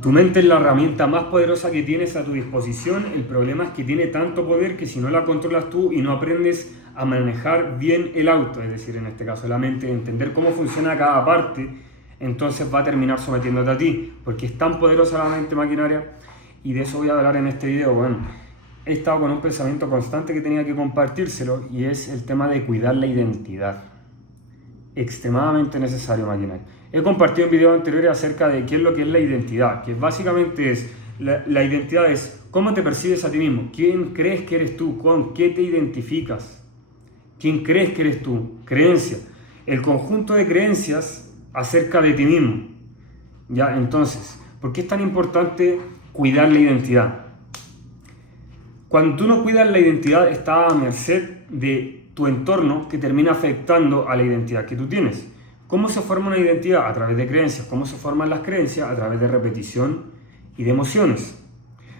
Tu mente es la herramienta más poderosa que tienes a tu disposición. El problema es que tiene tanto poder que si no la controlas tú y no aprendes a manejar bien el auto, es decir, en este caso la mente, entender cómo funciona cada parte, entonces va a terminar sometiéndote a ti, porque es tan poderosa la mente maquinaria, y de eso voy a hablar en este video. Bueno, he estado con un pensamiento constante que tenía que compartírselo, y es el tema de cuidar la identidad. Extremadamente necesario, maquinaria. He compartido en videos anteriores acerca de qué es lo que es la identidad, que básicamente es, la identidad es cómo te percibes a ti mismo, quién crees que eres tú, con qué te identificas, quién crees que eres tú, creencia, el conjunto de creencias acerca de ti mismo. ¿Ya? Entonces, ¿por qué es tan importante cuidar la identidad? Cuando tú no cuidas la identidad, estás a merced de tu entorno que termina afectando a la identidad que tú tienes. ¿Cómo se forma una identidad? A través de creencias. ¿Cómo se forman las creencias? A través de repetición y de emociones.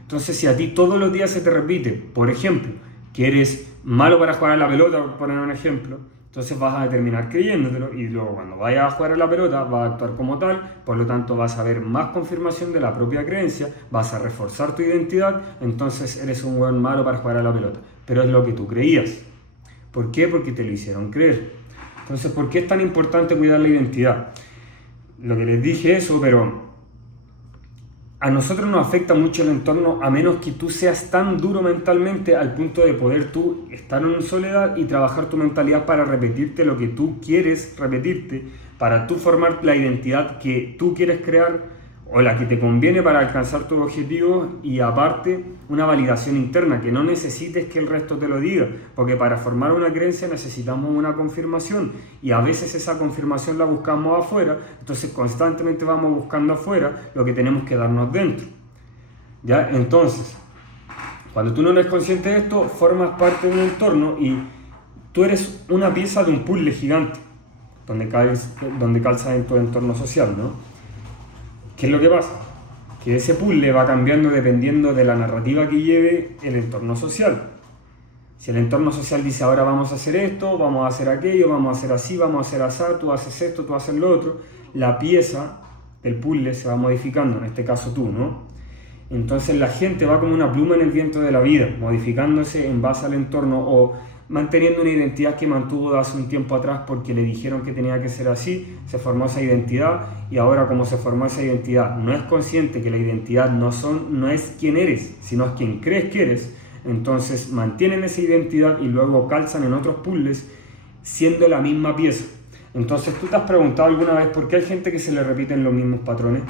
Entonces, si a ti todos los días se te repite, por ejemplo, que eres malo para jugar a la pelota, por poner un ejemplo, entonces vas a terminar creyéndotelo, y luego cuando vayas a jugar a la pelota vas a actuar como tal, por lo tanto vas a ver más confirmación de la propia creencia, vas a reforzar tu identidad, entonces eres un buen malo para jugar a la pelota. Pero es lo que tú creías. ¿Por qué? Porque te lo hicieron creer. Entonces, ¿por qué es tan importante cuidar la identidad? Lo que les dije eso, pero a nosotros nos afecta mucho el entorno, a menos que tú seas tan duro mentalmente al punto de poder tú estar en soledad y trabajar tu mentalidad para repetirte lo que tú quieres repetirte, para tú formar la identidad que tú quieres crear o la que te conviene para alcanzar tus objetivos, y aparte una validación interna, que no necesites que el resto te lo diga, porque para formar una creencia necesitamos una confirmación, y a veces esa confirmación la buscamos afuera, entonces constantemente vamos buscando afuera lo que tenemos que darnos dentro. ¿Ya? Entonces, cuando tú no eres consciente de esto, formas parte de un entorno y tú eres una pieza de un puzzle gigante, donde calzas en tu entorno social, ¿no? ¿Qué es lo que pasa? Que ese puzzle va cambiando dependiendo de la narrativa que lleve el entorno social. Si el entorno social dice ahora vamos a hacer esto, vamos a hacer aquello, vamos a hacer así, vamos a hacer así, tú haces esto, tú haces lo otro, la pieza del puzzle se va modificando, en este caso tú, ¿no? Entonces la gente va como una pluma en el viento de la vida, modificándose en base al entorno o manteniendo una identidad que mantuvo de hace un tiempo atrás porque le dijeron que tenía que ser así, se formó esa identidad, y ahora como se formó esa identidad, no es consciente que la identidad no es quién eres, sino es quien crees que eres, entonces mantienen esa identidad y luego calzan en otros puzzles siendo la misma pieza. Entonces, ¿tú te has preguntado alguna vez por qué hay gente que se le repiten los mismos patrones?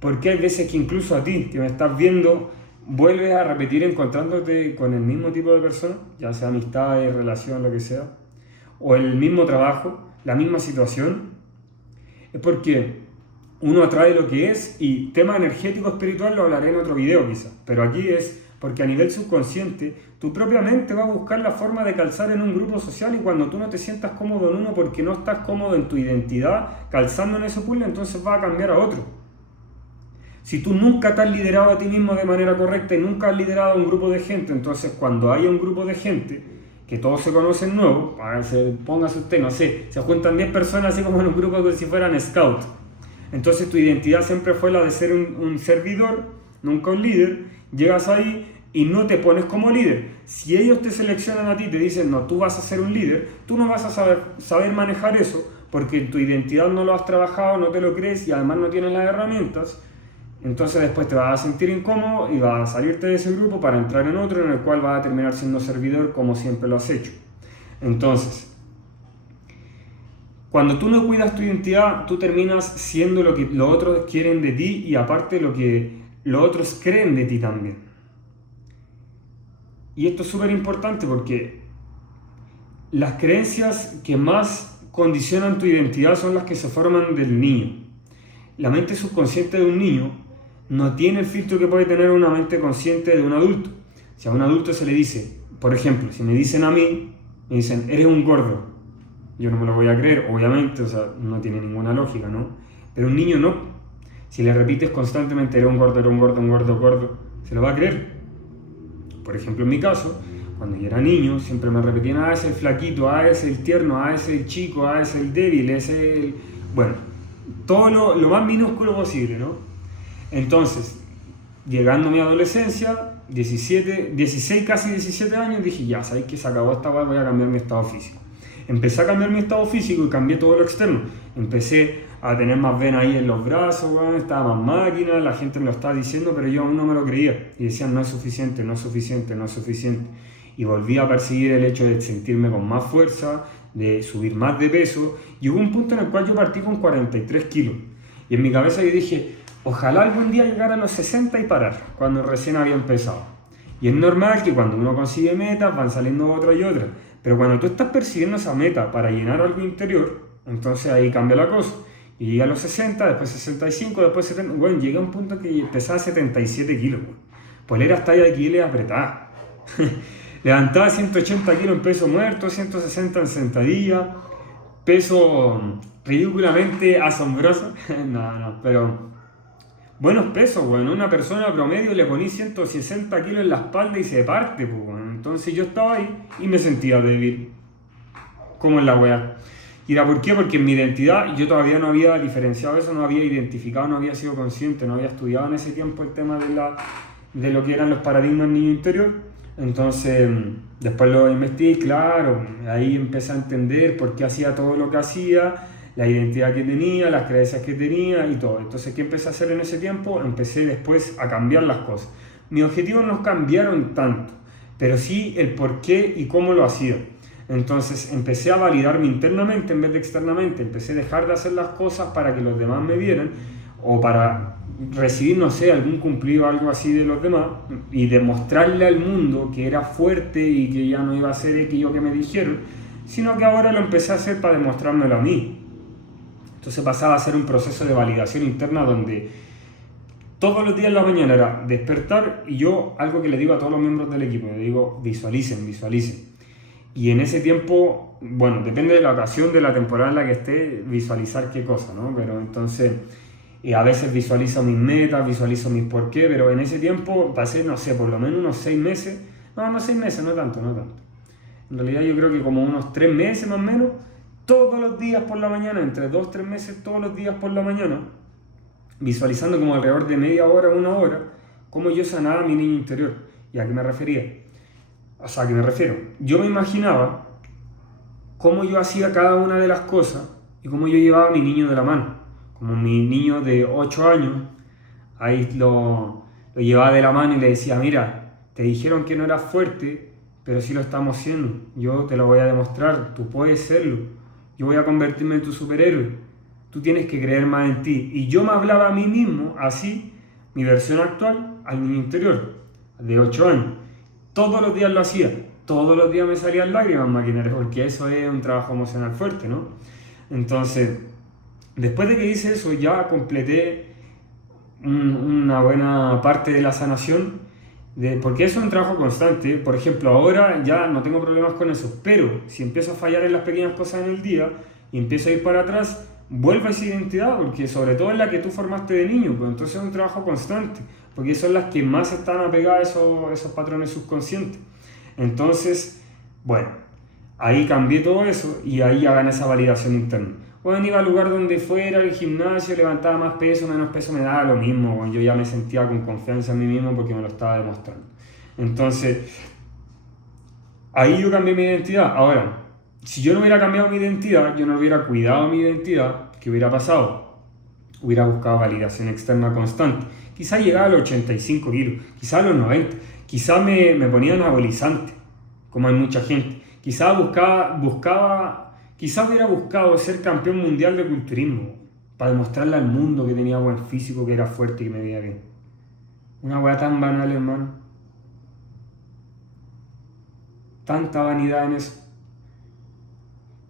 ¿Por qué hay veces que incluso a ti, que me estás viendo, vuelves a repetir encontrándote con el mismo tipo de persona, ya sea amistad, relación, lo que sea, o el mismo trabajo, la misma situación? Es porque uno atrae lo que es, y tema energético espiritual lo hablaré en otro video quizás, pero aquí es porque a nivel subconsciente tu propia mente va a buscar la forma de calzar en un grupo social, y cuando tú no te sientas cómodo en uno porque no estás cómodo en tu identidad calzando en ese puzzle, entonces va a cambiar a otro. Si tú nunca te has liderado a ti mismo de manera correcta y nunca has liderado a un grupo de gente, entonces cuando haya un grupo de gente que todos se conocen nuevos, póngase usted, no sé, se juntan 10 personas así como en un grupo como si fueran scout. Entonces tu identidad siempre fue la de ser un servidor, nunca un líder. Llegas ahí y no te pones como líder. Si ellos te seleccionan a ti y te dicen, no, tú vas a ser un líder, tú no vas a saber manejar eso, porque en tu identidad no lo has trabajado, no te lo crees y además no tienes las herramientas. Entonces después te vas a sentir incómodo y vas a salirte de ese grupo para entrar en otro en el cual vas a terminar siendo servidor como siempre lo has hecho. Entonces, cuando tú no cuidas tu identidad, tú terminas siendo lo que los otros quieren de ti, y aparte lo que los otros creen de ti también. Y esto es súper importante porque las creencias que más condicionan tu identidad son las que se forman del niño. La mente subconsciente de un niño no tiene el filtro que puede tener una mente consciente de un adulto. Si a un adulto se le dice, por ejemplo, si me dicen a mí, me dicen, eres un gordo, yo no me lo voy a creer, obviamente, o sea, no tiene ninguna lógica, ¿no? Pero un niño no. Si le repites constantemente, eres un gordo, eres un gordo, un gordo, gordo, se lo va a creer. Por ejemplo, en mi caso, cuando yo era niño, siempre me repetían, es el flaquito, es el tierno, es el chico, es el débil, es el... Bueno, todo lo más minúsculo posible, ¿no? Entonces, llegando a mi adolescencia, 16, casi 17 años, dije, ya, ¿sabes qué? Se acabó esta weá, voy a cambiar mi estado físico. Empecé a cambiar mi estado físico y cambié todo lo externo. Empecé a tener más venas ahí en los brazos, weón, estaba más máquina, la gente me lo estaba diciendo, pero yo aún no me lo creía. Y decían, no es suficiente, no es suficiente, no es suficiente. Y volví a perseguir el hecho de sentirme con más fuerza, de subir más de peso. Y hubo un punto en el cual yo partí con 43 kilos. Y en mi cabeza yo dije, ojalá algún día llegara a los 60 y parar, cuando recién había empezado. Y es normal que cuando uno consigue metas van saliendo otra y otra. Pero cuando tú estás persiguiendo esa meta para llenar algo interior, entonces ahí cambia la cosa. Y llegué a los 60, después 65, después 70. Bueno, llegué a un punto que pesaba 77 kilos. Poleras talla XL apretada. Levantaba 180 kilos en peso muerto, 160 en sentadilla. Peso ridículamente asombroso. No, pero buenos pesos, bueno. Una persona promedio le poní 160 kilos en la espalda y se parte, pues, bueno. Entonces yo estaba ahí y me sentía débil. Como en la wea. ¿Y era por qué? Porque en mi identidad yo todavía no había diferenciado eso, no había identificado, no había sido consciente, no había estudiado en ese tiempo el tema de lo que eran los paradigmas niño interior. Entonces, después lo investigué y claro, ahí empecé a entender por qué hacía todo lo que hacía, la identidad que tenía, las creencias que tenía y todo. Entonces, ¿qué empecé a hacer en ese tiempo? Empecé después a cambiar las cosas. Mis objetivos no cambiaron tanto, pero sí el por qué y cómo lo hacía. Entonces empecé a validarme internamente en vez de externamente, empecé a dejar de hacer las cosas para que los demás me vieran o para recibir, no sé, algún cumplido o algo así de los demás y demostrarle al mundo que era fuerte y que ya no iba a ser aquello que me dijeron, sino que ahora lo empecé a hacer para demostrármelo a mí. Entonces pasaba a ser un proceso de validación interna donde todos los días en la mañana era despertar y yo, algo que le digo a todos los miembros del equipo, le digo visualicen, visualicen. Y en ese tiempo, bueno, depende de la ocasión, de la temporada en la que esté, visualizar qué cosa, ¿no? Pero entonces, a veces visualizo mis metas, visualizo mis por qué, pero en ese tiempo pasé, no sé, por lo menos unos 6 meses, no 6 meses, no tanto. En realidad yo creo que como unos 3 meses más o menos, todos los días por la mañana, entre 2 3 meses, todos los días por la mañana, visualizando como alrededor de media hora, 1 hora, cómo yo sanaba mi niño interior. ¿Y a qué me refería? O sea, ¿a qué me refiero? Yo me imaginaba cómo yo hacía cada una de las cosas y cómo yo llevaba a mi niño de la mano. Como mi niño de 8 años, ahí lo llevaba de la mano y le decía, mira, te dijeron que no eras fuerte, pero sí lo estamos siendo. Yo te lo voy a demostrar, tú puedes serlo. Yo voy a convertirme en tu superhéroe. Tú tienes que creer más en ti. Y yo me hablaba a mí mismo, así, mi versión actual, al niño interior, de 8 años. Todos los días lo hacía, todos los días me salían lágrimas maquinarias, porque eso es un trabajo emocional fuerte, ¿no? Entonces, después de que hice eso, ya completé una buena parte de la sanación, porque eso es un trabajo constante. Por ejemplo, ahora ya no tengo problemas con eso, pero si empiezo a fallar en las pequeñas cosas en el día y empiezo a ir para atrás, vuelvo a esa identidad, porque sobre todo es la que tú formaste de niño, pues entonces es un trabajo constante, porque son las que más están apegadas a esos patrones subconscientes. Entonces, bueno, ahí cambié todo eso y ahí hagan esa validación interna. Bueno, iba al lugar donde fuera, al gimnasio, levantaba más peso, menos peso, me daba lo mismo. Bueno, yo ya me sentía con confianza en mí mismo porque me lo estaba demostrando. Entonces, ahí yo cambié mi identidad. Ahora, si yo no hubiera cambiado mi identidad, yo no hubiera cuidado mi identidad, ¿qué hubiera pasado? Hubiera buscado validación externa constante. Quizás llegaba a los 85 kilos, quizás a los 90, quizás me ponía anabolizante, como hay mucha gente. Quizás quizás hubiera buscado ser campeón mundial de culturismo, para demostrarle al mundo que tenía buen físico, que era fuerte y que me veía bien. Una weá tan banal, hermano. Tanta vanidad en eso.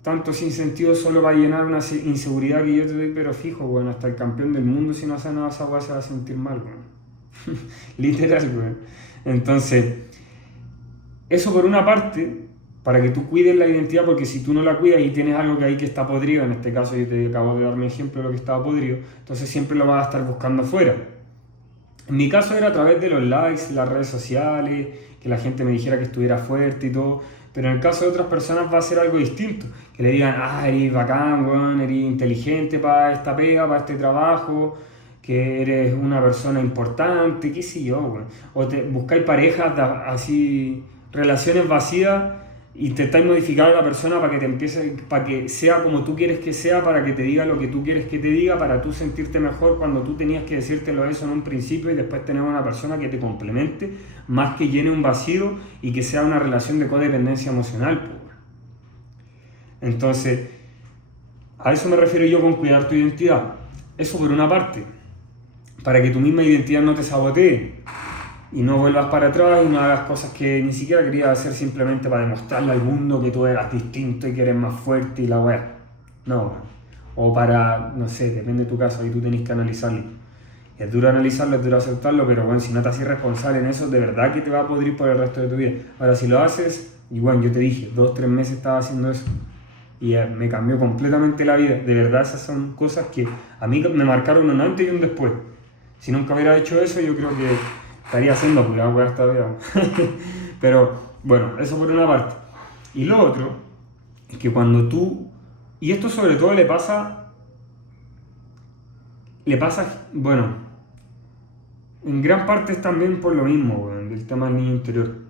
Tanto sin sentido solo para llenar una inseguridad que yo te doy, pero fijo, bueno, hasta el campeón del mundo si no hace nada esa weá se va a sentir mal, bueno. Literal, bueno. Entonces, eso por una parte, para que tú cuides la identidad, porque si tú no la cuidas y tienes algo que ahí que está podrido, en este caso yo te acabo de dar mi ejemplo de lo que estaba podrido, entonces siempre lo vas a estar buscando afuera. En mi caso era a través de los likes, las redes sociales, que la gente me dijera que estuviera fuerte y todo. Pero en el caso de otras personas va a ser algo distinto. Que le digan, eres bacán, weón, eres inteligente para esta pega, para este trabajo, que eres una persona importante, qué sé yo, weón. O te buscáis parejas así, relaciones vacías y intentáis modificar a la persona para que te empiece, para que sea como tú quieres que sea, para que te diga lo que tú quieres que te diga, para tú sentirte mejor cuando tú tenías que decírtelo eso en un principio y después tener una persona que te complemente, más que llene un vacío y que sea una relación de codependencia emocional, pues. Entonces, a eso me refiero yo con cuidar tu identidad. Eso por una parte, para que tu misma identidad no te sabotee y no vuelvas para atrás y no hagas cosas que ni siquiera querías hacer simplemente para demostrarle al mundo que tú eras distinto y que eres más fuerte y la weá. No, o para, no sé, depende de tu caso, ahí tú tenés que analizarlo. Es duro analizarlo, es duro aceptarlo, pero bueno, si no te haces responsable en eso, de verdad que te va a podrir por el resto de tu vida. Ahora, si lo haces, y bueno, yo te dije, 2-3 meses estaba haciendo eso y me cambió completamente la vida. De verdad, esas son cosas que a mí me marcaron un antes y un después. Si nunca hubiera hecho eso, yo creo que estaría haciendo pura weá esta vida. Pero bueno, eso por una parte. Y lo otro es que cuando tú, y esto sobre todo le pasa, bueno, en gran parte es también por lo mismo, weón, del tema del niño interior.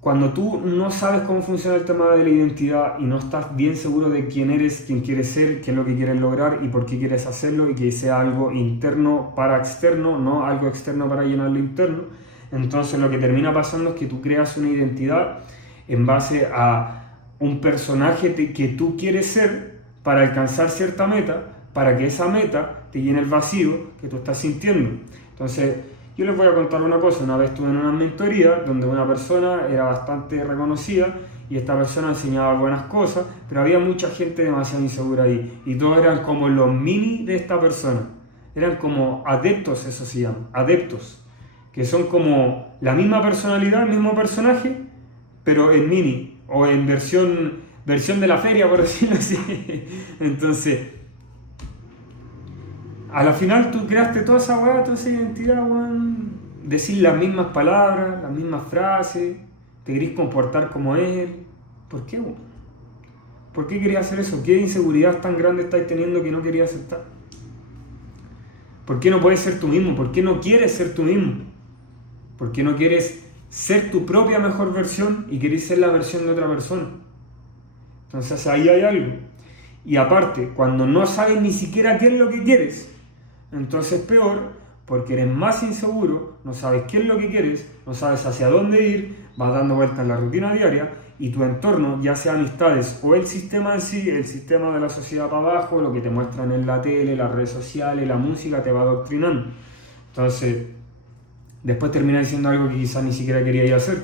Cuando tú no sabes cómo funciona el tema de la identidad y no estás bien seguro de quién eres, quién quieres ser, qué es lo que quieres lograr y por qué quieres hacerlo y que sea algo interno para externo, no algo externo para llenar lo interno, entonces lo que termina pasando es que tú creas una identidad en base a un personaje que tú quieres ser para alcanzar cierta meta, para que esa meta te llene el vacío que tú estás sintiendo. Entonces, yo les voy a contar una cosa. Una vez estuve en una mentoría donde una persona era bastante reconocida y esta persona enseñaba buenas cosas, pero había mucha gente demasiado insegura ahí y todos eran como los mini de esta persona. Eran como adeptos, eso se llama, adeptos, que son como la misma personalidad, el mismo personaje, pero en mini o en versión de la feria, por decirlo así. Entonces, a la final tú creaste toda esa weá, toda esa identidad, weón. Decir las mismas palabras, las mismas frases, te querés comportar como él. ¿Por qué, weón? ¿Por qué querías hacer eso? ¿Qué inseguridad tan grande estáis teniendo que no querías aceptar? ¿Por qué no puedes ser tú mismo? ¿Por qué no quieres ser tú mismo? ¿Por qué no quieres ser tu propia mejor versión y querés ser la versión de otra persona? Entonces ahí hay algo. Y aparte, cuando no sabes ni siquiera qué es lo que quieres, entonces peor, porque eres más inseguro, no sabes qué es lo que quieres, no sabes hacia dónde ir, vas dando vueltas en la rutina diaria y tu entorno, ya sea amistades o el sistema en sí, el sistema de la sociedad para abajo, lo que te muestran en la tele, las redes sociales, la música, te va adoctrinando. Entonces, después terminas diciendo algo que quizás ni siquiera querías hacer.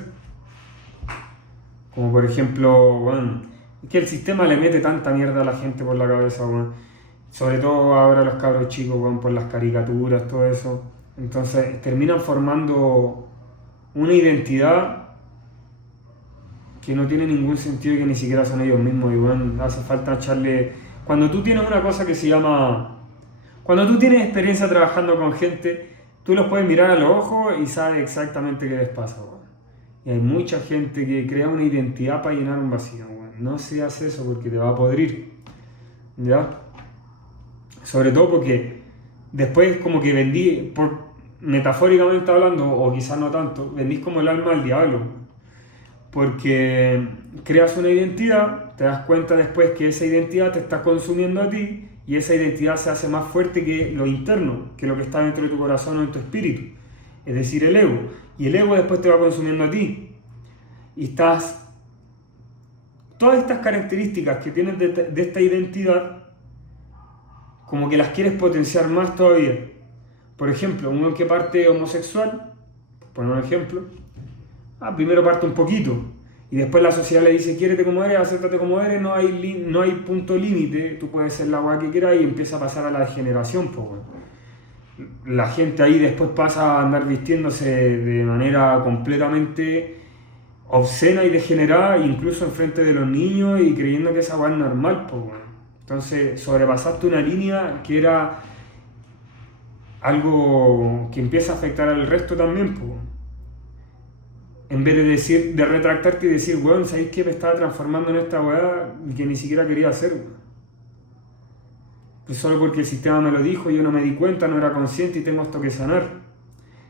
Como por ejemplo, bueno, es que el sistema le mete tanta mierda a la gente por la cabeza, bueno. Sobre todo ahora los cabros chicos, bueno, por las caricaturas, todo eso. Entonces terminan formando una identidad que no tiene ningún sentido y que ni siquiera son ellos mismos. Y bueno, hace falta echarle... Cuando tú tienes una cosa que se llama... Cuando tú tienes experiencia trabajando con gente, tú los puedes mirar a los ojos y sabes exactamente qué les pasa, bueno. Y hay mucha gente que crea una identidad para llenar un vacío, bueno. No seas eso porque te va a podrir, ¿ya? Sobre todo porque después como que vendí, metafóricamente hablando, o quizás no tanto, vendís como el alma al diablo. Porque creas una identidad, te das cuenta después que esa identidad te está consumiendo a ti y esa identidad se hace más fuerte que lo interno, que lo que está dentro de tu corazón o en tu espíritu. Es decir, el ego. Y el ego después te va consumiendo a ti. Y estás... Todas estas características que tienes de esta identidad, como que las quieres potenciar más todavía. Por ejemplo, uno que parte homosexual, por un ejemplo, primero parte un poquito, y después la sociedad le dice, quiérete como eres, acéptate como eres, no hay punto límite, tú puedes ser la guay que quieras, y empieza a pasar a la degeneración, pues, bueno. La gente ahí después pasa a andar vistiéndose de manera completamente obscena y degenerada, incluso enfrente de los niños, y creyendo que esa guay es normal, pues, bueno. Entonces sobrepasaste una línea que era algo que empieza a afectar al resto también, pues. En vez de retractarte y decir, weón, ¿sabéis que me estaba transformando en esta weá que ni siquiera quería hacer? Pues solo porque el sistema me lo dijo, yo no me di cuenta, no era consciente y tengo esto que sanar.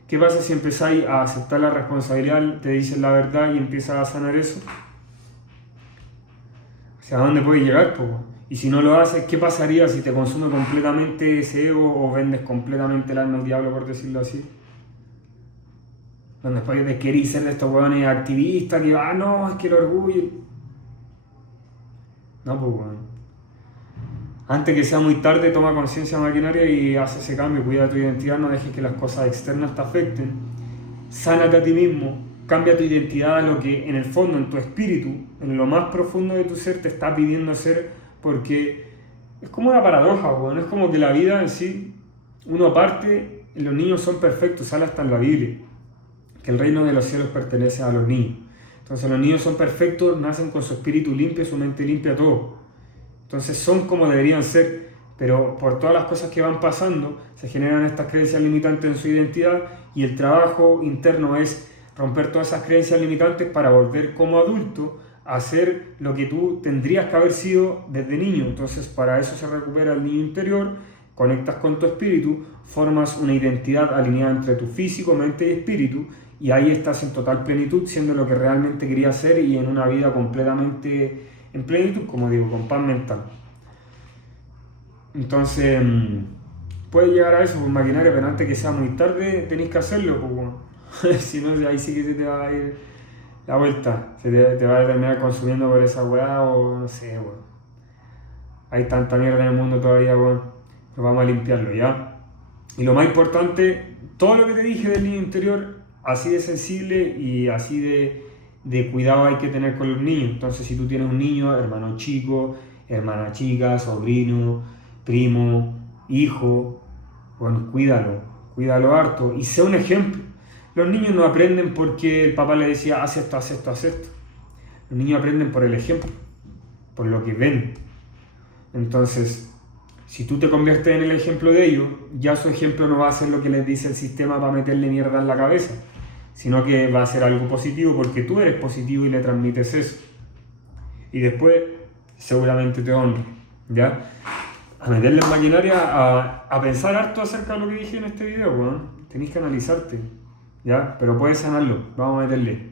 ¿Qué pasa si empezáis a aceptar la responsabilidad, te dicen la verdad y empiezas a sanar eso? ¿Hacia dónde puedes llegar, po? Y si no lo haces, ¿qué pasaría si te consume completamente ese ego o vendes completamente el alma al diablo, por decirlo así? Donde después de querer ser de estos hueones activistas que, no, es que el orgullo... No, pues bueno. Antes que sea muy tarde, toma conciencia maquinaria y haz ese cambio, cuida tu identidad, no dejes que las cosas externas te afecten. Sánate a ti mismo, cambia tu identidad a lo que en el fondo, en tu espíritu, en lo más profundo de tu ser te está pidiendo ser, porque es como una paradoja, bueno, es como que la vida en sí, uno parte, los niños son perfectos, sale hasta en la Biblia, que el reino de los cielos pertenece a los niños. Entonces los niños son perfectos, nacen con su espíritu limpio, su mente limpia, todo. Entonces son como deberían ser, pero por todas las cosas que van pasando se generan estas creencias limitantes en su identidad y el trabajo interno es romper todas esas creencias limitantes para volver como adulto a ser lo que tú tendrías que haber sido desde niño. Entonces para eso se recupera el niño interior, conectas con tu espíritu, formas una identidad alineada entre tu físico, mente y espíritu y ahí estás en total plenitud, siendo lo que realmente querías ser y en una vida completamente en plenitud, como digo, con paz mental. Entonces, puedes llegar a eso, pues maquinaria, pero antes que sea muy tarde tenéis que hacerlo, pues bueno. Si no, ahí sí que se te va a ir la vuelta, te va a terminar consumiendo por esa weá o no sé, weón. Hay tanta mierda en el mundo todavía, weón. Pero vamos a limpiarlo, ¿ya? Y lo más importante, todo lo que te dije del niño interior, así de sensible y así de cuidado hay que tener con los niños. Entonces, si tú tienes un niño, hermano chico, hermana chica, sobrino, primo, hijo, bueno, cuídalo harto y sea un ejemplo. Los niños no aprenden porque el papá le decía, haz esto, haz esto, haz esto. Los niños aprenden por el ejemplo, por lo que ven. Entonces, si tú te conviertes en el ejemplo de ellos, ya su ejemplo no va a ser lo que les dice el sistema para meterle mierda en la cabeza, sino que va a ser algo positivo porque tú eres positivo y le transmites eso. Y después seguramente te honra, ¿ya? A meterle en maquinaria, a pensar harto acerca de lo que dije en este video, weón. Tenéis que analizarte, ¿ya? Pero puedes sanarlo, vamos a meterle.